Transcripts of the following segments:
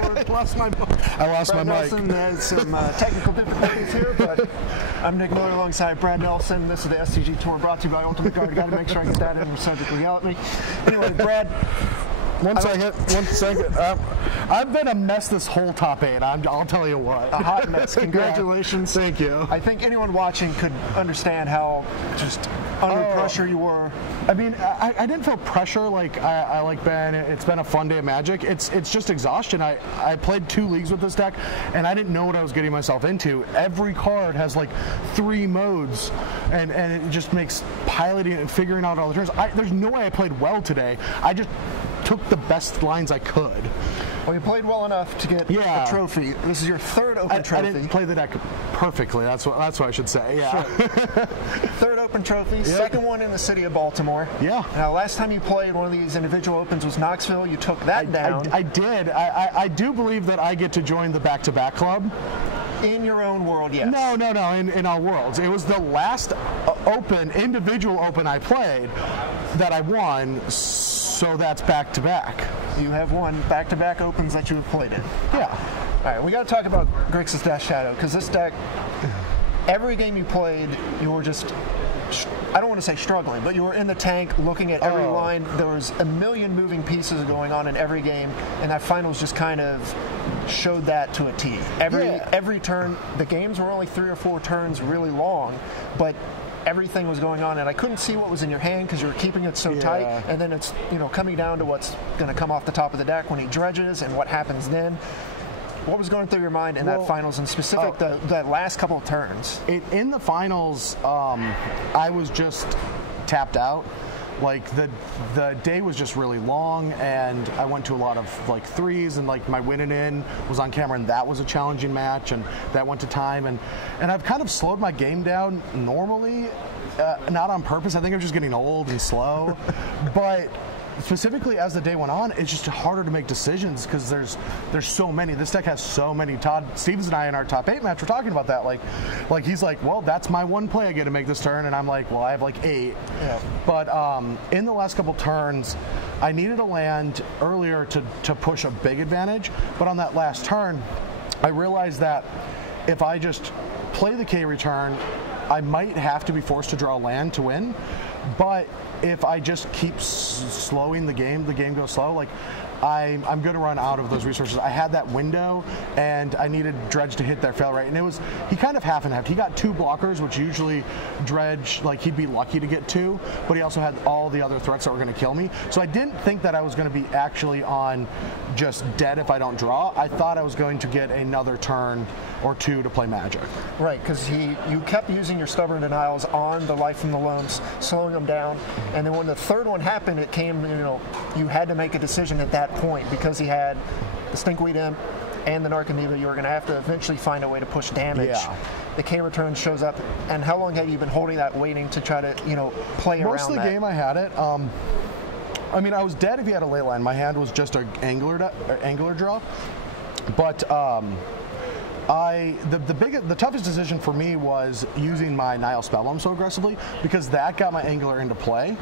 board. I lost my mic. Nelson has some technical difficulties here, but I'm Nick Miller alongside Brad Nelson. This is the SCG Tour brought to you by Ultimate Guard. Got to make sure I get that in or subject will yell at me. Anyway, Brad. One second. I've been a mess this whole top 8. I'll tell you what. A hot mess. Congratulations. Yeah, thank you. I think anyone watching could understand how just under pressure you were. I mean, I didn't feel pressure like I like Ben. It's been a fun day of Magic. It's just exhaustion. I played 2 leagues with this deck, and I didn't know what I was getting myself into. Every card has like 3 modes, and it just makes piloting and figuring out all the turns. There's no way I played well today. I just took the best lines I could. Well, you played well enough to get a trophy. This is your 3rd Open trophy. I didn't play the deck perfectly. That's what I should say. Yeah. Sure. 3rd Open trophy, yep. 2nd one in the city of Baltimore. Yeah. Now, last time you played one of these individual opens was Knoxville. You took that down. I did. I do believe that I get to join the back-to-back club. In your own world, yes. No. In our worlds. It was the last individual open I played that I won. So that's back-to-back. You have won back-to-back opens that you have played in. Yeah. All right, we got to talk about Grixis Death Shadow, because this deck, every game you played, you were just, I don't want to say struggling, but you were in the tank looking at every line. There was a million moving pieces going on in every game, and that finals just kind of showed that to a T. Every turn, the games were only 3 or 4 turns really long, but everything was going on, and I couldn't see what was in your hand because you were keeping it so tight, and then it's coming down to what's going to come off the top of the deck when he dredges and what happens then. What was going through your mind in that finals, and specific that last couple of turns? In the finals, I was just tapped out. Like the day was just really long, and I went to a lot of like 3s, and like my winning in was on camera, and that was a challenging match, and that went to time, and I've kind of slowed my game down normally, not on purpose. I think I'm just getting old and slow, but specifically as the day went on, it's just harder to make decisions because there's so many. This deck has so many. Todd Stevens and I in our top 8 match were talking about that. Like he's like, well, that's my one play I get to make this turn, and I'm like, well, I have like 8. Yeah. But in the last couple turns, I needed a land earlier to push a big advantage. But on that last turn, I realized that if I just play the K return, I might have to be forced to draw a land to win. But if I just keep slowing the game goes slow. Like I'm going to run out of those resources. I had that window, and I needed Dredge to hit their fail rate, and he kind of half and half. He got 2 blockers, which usually Dredge, like, he'd be lucky to get 2, but he also had all the other threats that were going to kill me. So I didn't think that I was going to be actually on just dead if I don't draw. I thought I was going to get another turn or 2 to play Magic. Right, because you kept using your stubborn denials on the Life from the Loams, slowing them down, and then when the 3rd one happened, it came, you had to make a decision at that point because he had the Stinkweed Imp and the Narcomoeba. You were going to have to eventually find a way to push damage. Yeah. The K return shows up, and how long have you been holding that, waiting to try to play around that? Most of the game I had it. I mean, I was dead if he had a ley line. My hand was just an angler draw, but the toughest decision for me was using my Nile Spellbomb so aggressively, because that got my angler into play.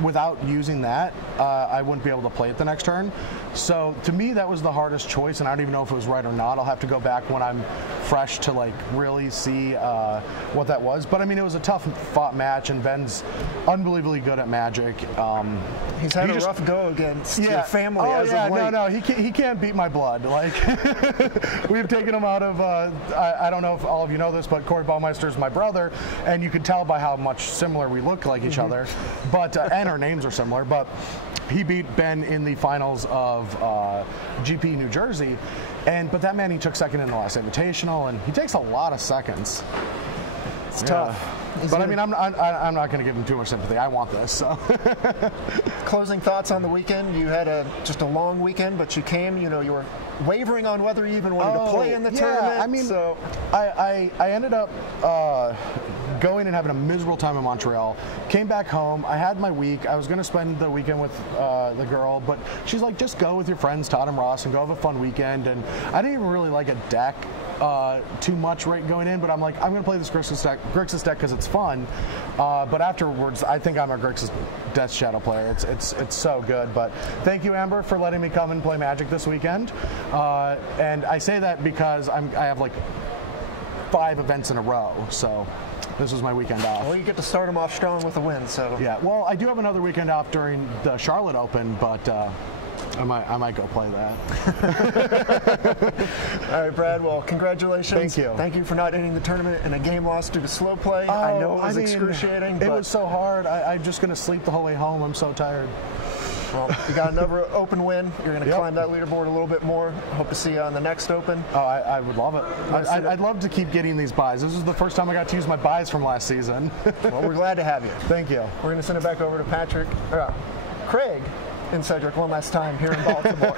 Without using that, I wouldn't be able to play it the next turn. So to me, that was the hardest choice, and I don't even know if it was right or not. I'll have to go back when I'm fresh to like really see what that was. But I mean, it was a tough fought match, and Ben's unbelievably good at Magic. He's had a rough go against your family as of late. No, he can't beat my blood. Like we've taken him out of. I don't know if all of you know this, but Corey Baumeister is my brother, and you could tell by how much similar we look like each other. But and our names are similar, but he beat Ben in the finals of GP New Jersey, but that man, he took 2nd in the last Invitational, and he takes a lot of seconds. It's tough. But I mean, I'm not going to give him too much sympathy. I want this. So. Closing thoughts on the weekend. You had just a long weekend, but you came. You were wavering on whether you even wanted to play in the tournament. I mean, so I ended up going and having a miserable time in Montreal. Came back home. I had my week. I was going to spend the weekend with the girl, but she's like, just go with your friends, Todd and Ross, and go have a fun weekend. And I didn't even really like a deck too much right going in, but I'm like, I'm going to play this Grixis deck because it's fun. But afterwards, I think I'm a Grixis Death Shadow player. It's so good. But thank you, Amber, for letting me come and play Magic this weekend. And I say that because I have like 5 events in a row, so this was my weekend off. Well, you get to start them off strong with a win, so. Yeah, well, I do have another weekend off during the Charlotte Open, but I might go play that. All right, Brad, well, congratulations. Thank you. Thank you for not ending the tournament in a game lost due to slow play. I know it was excruciating. It was so hard. I'm just going to sleep the whole way home. I'm so tired. Well, you got another open win. You're going to climb that leaderboard a little bit more. Hope to see you on the next Open. Oh, I would love it. I'd love to keep getting these buys. This is the first time I got to use my buys from last season. Well, we're glad to have you. Thank you. We're going to send it back over to Craig in Cedric one last time here in Baltimore.